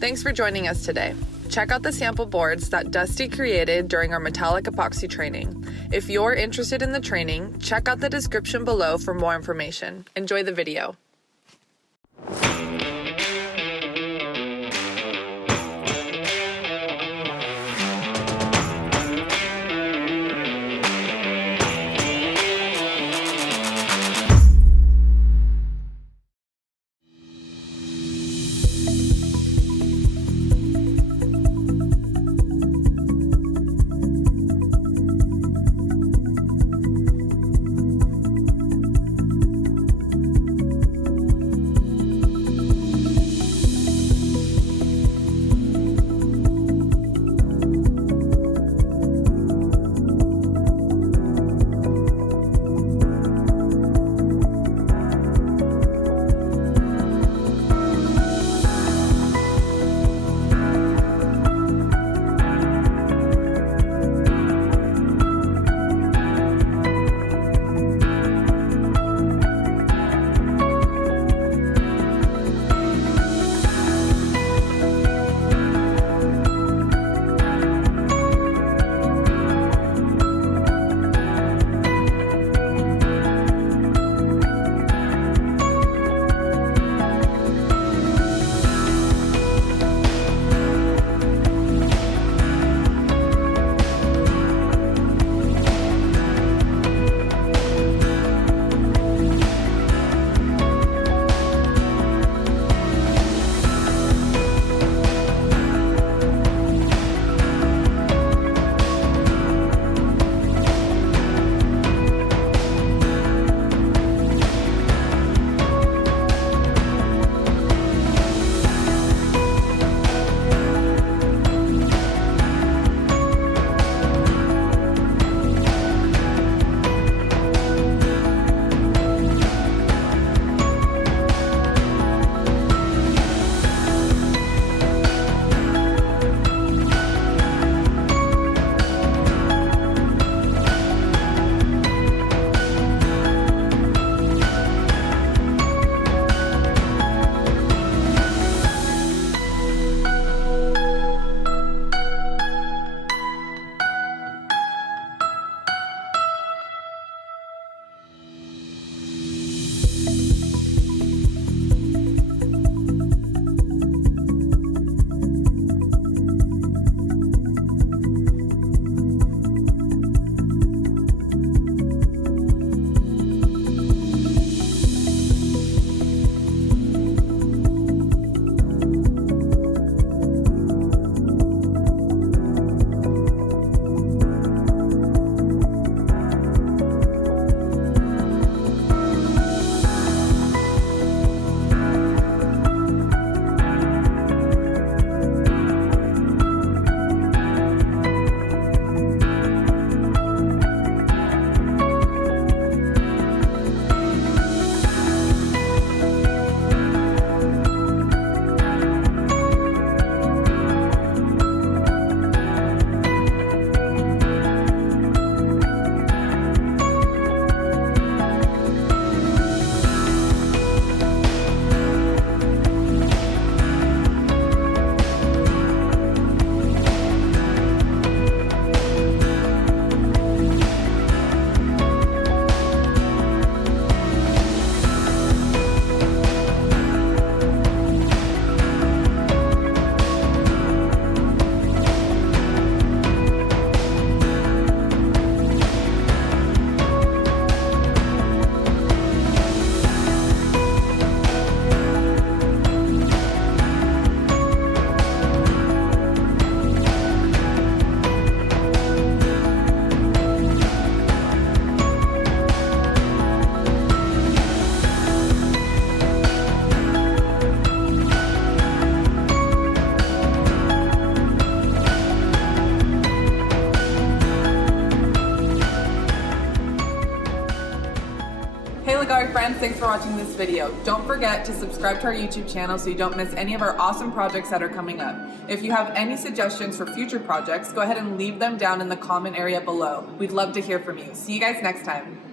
Thanks for joining us today. Check out the sample boards that Dusty created during our metallic epoxy training. If you're interested in the training, check out the description below for more information. Enjoy the video. Leggari friends, thanks for watching this video. Don't forget to subscribe to our YouTube channel so you don't miss any of our awesome projects that are coming up. If you have any suggestions for future projects, go ahead and leave them down in the comment area below. We'd love to hear from you. See you guys next time.